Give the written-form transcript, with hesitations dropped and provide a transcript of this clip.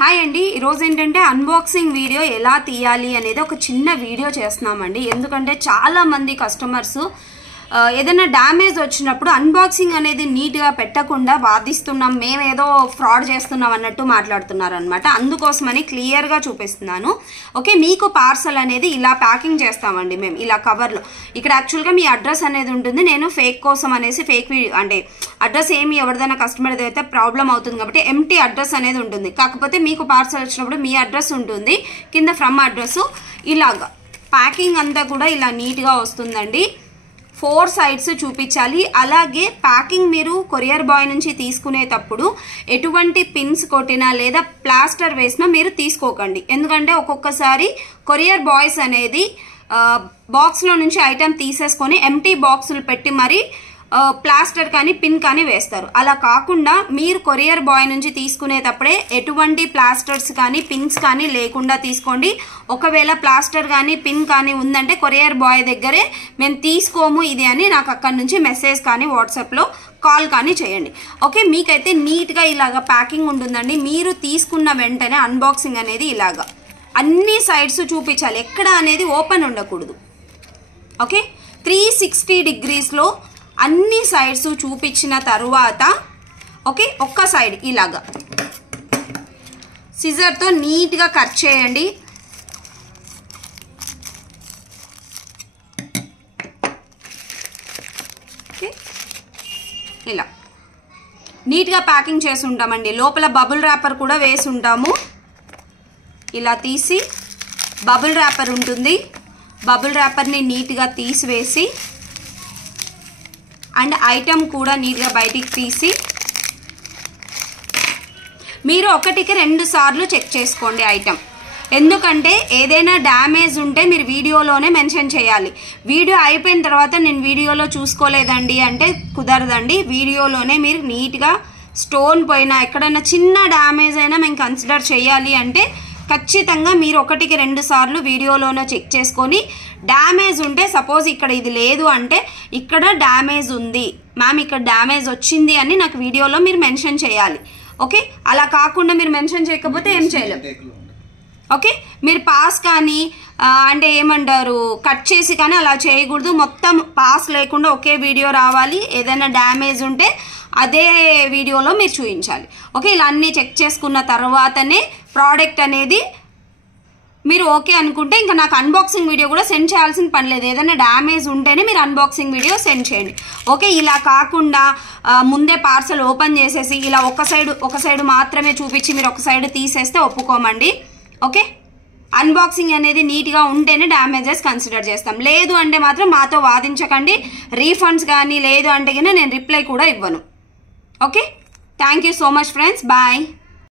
Hi అండి, ఈరోజు ఏంటంటే అన్బాక్సింగ్ వీడియో ఎలా తీయాలి అనేది ఒక చిన్న వీడియో చేస్తున్నామండి. ఎందుకంటే చాలామంది కస్టమర్స్ ఏదైనా డ్యామేజ్ వచ్చినప్పుడు అన్బాక్సింగ్ అనేది నీట్గా పెట్టకుండా వాదిస్తున్నాం, మేమేదో ఫ్రాడ్ చేస్తున్నాం అన్నట్టు మాట్లాడుతున్నారు అనమాట. అందుకోసమని క్లియర్గా చూపిస్తున్నాను. ఓకే, మీకు పార్సల్ అనేది ఇలా ప్యాకింగ్ చేస్తామండి మేము, ఇలా కవర్లో. ఇక్కడ యాక్చువల్గా మీ అడ్రస్ అనేది ఉంటుంది. నేను ఫేక్ కోసం అనేసి ఫేక్ వీడియో అంటే అడ్రస్ ఏమి ఎవరిదైనా కస్టమర్ అయితే ప్రాబ్లం అవుతుంది కాబట్టి ఎంటీ అడ్రస్ అనేది ఉంటుంది. కాకపోతే మీకు పార్సల్ వచ్చినప్పుడు మీ అడ్రస్ ఉంటుంది, కింద ఫ్రమ్ అడ్రస్. ఇలాగా ప్యాకింగ్ అంతా కూడా ఇలా నీట్గా వస్తుందండి. 4 సైడ్స్ చూపించాలి. అలాగే ప్యాకింగ్ మీరు కొరియర్ బాయ్ నుంచి తీసుకునేటప్పుడు ఎటువంటి పిన్స్ కొట్టినా లేదా ప్లాస్టర్ వేసినా మీరు తీసుకోకండి. ఎందుకంటే ఒక్కొక్కసారి కొరియర్ బాయ్స్ అనేది బాక్స్లో నుంచి ఐటమ్ తీసేసుకొని ఎంటీ బాక్సులు పెట్టి మరి ప్లాస్టర్ కానీ పిన్ కానీ వేస్తారు. అలా కాకుండా మీరు కొరియర్ బాయ్ నుంచి తీసుకునేటప్పుడే ఎటువంటి ప్లాస్టర్స్ కానీ పిన్స్ కానీ లేకుండా తీసుకోండి. ఒకవేళ ప్లాస్టర్ కానీ పిన్ కానీ ఉందంటే కొరియర్ బాయ్ దగ్గరే మేము తీసుకోము ఇది అని నాకు అక్కడి నుంచి మెసేజ్ కానీ వాట్సాప్లో కాల్ కానీ చేయండి. ఓకే, మీకైతే నీట్గా ఇలాగ ప్యాకింగ్ ఉంటుందండి. మీరు తీసుకున్న వెంటనే అన్బాక్సింగ్ అనేది ఇలాగా అన్ని సైడ్స్ చూపించాలి, ఎక్కడ అనేది ఓపెన్ ఉండకూడదు. ఓకే, 360 డిగ్రీస్లో అన్ని సైడ్స్ చూపించిన తరువాత ఓకే, ఒక్క సైడ్ ఇలాగా సిజర్తో నీట్గా కట్ చేయండి. ఓకే, ఇలా నీట్గా ప్యాకింగ్ చేసి ఉంటామండి. లోపల బబుల్ ర్యాపర్ కూడా వేసి ఉంటాము. ఇలా తీసి బబుల్ ర్యాపర్ ఉంటుంది, బబుల్ ర్యాపర్ని నీట్గా తీసివేసి అండ్ ఐటమ్ కూడా నీట్గా బయటికి తీసి మీరు 1కి 2 సార్లు చెక్ చేసుకోండి ఐటమ్. ఎందుకంటే ఏదైనా డ్యామేజ్ ఉంటే మీరు వీడియోలోనే మెన్షన్ చేయాలి. వీడియో అయిపోయిన తర్వాత నేను వీడియోలో చూసుకోలేదండి అంటే కుదరదండి. వీడియోలోనే మీరు నీట్గా స్టోన్ పోయినా ఎక్కడైనా చిన్న డ్యామేజ్ అయినా మేము కన్సిడర్ చేయాలి అంటే ఖచ్చితంగా మీరు 1కి 2 సార్లు వీడియోలోనే చెక్ చేసుకొని డ్యామేజ్ ఉంటే సపోజ్ ఇక్కడ ఇది లేదు అంటే ఇక్కడ డ్యామేజ్ ఉంది మ్యామ్, ఇక్కడ డ్యామేజ్ వచ్చింది అని నాకు వీడియోలో మీరు మెన్షన్ చేయాలి. ఓకే, అలా కాకుండా మీరు మెన్షన్ చేయకపోతే ఏం చేయలేము. ఓకే, మీరు పాస్ కానీ అంటే ఏమంటారు కట్ చేసి కానీ అలా చేయకూడదు. మొత్తం పాస్ లేకుండా ఒకే వీడియో రావాలి. ఏదైనా డ్యామేజ్ ఉంటే అదే వీడియోలో మీరు చూపించాలి. ఓకే, ఇలా అన్నీ చెక్ చేసుకున్న తర్వాతనే ప్రోడక్ట్ అనేది మీరు ఓకే అనుకుంటే ఇంకా నాకు అన్బాక్సింగ్ వీడియో కూడా సెండ్ చేయాల్సిన పని లేదు. ఏదైనా డ్యామేజ్ ఉంటేనే మీరు అన్బాక్సింగ్ వీడియో సెండ్ చేయండి. ఓకే, ఇలా కాకుండా ముందే పార్సల్ ఓపెన్ చేసేసి ఇలా ఒక సైడ్ మాత్రమే చూపించి మీరు ఒక సైడ్ తీసేస్తే ఒప్పుకోమండి. ఓకే, అన్బాక్సింగ్ అనేది నీట్గా ఉంటేనే డ్యామేజెస్ కన్సిడర్ చేస్తాం. లేదు అంటే మాత్రం మాతో వాదించకండి. రీఫండ్స్ కానీ లేదు అంటే కానీ నేను రిప్లై కూడా ఇవ్వను. Okay, thank you so much friends, bye.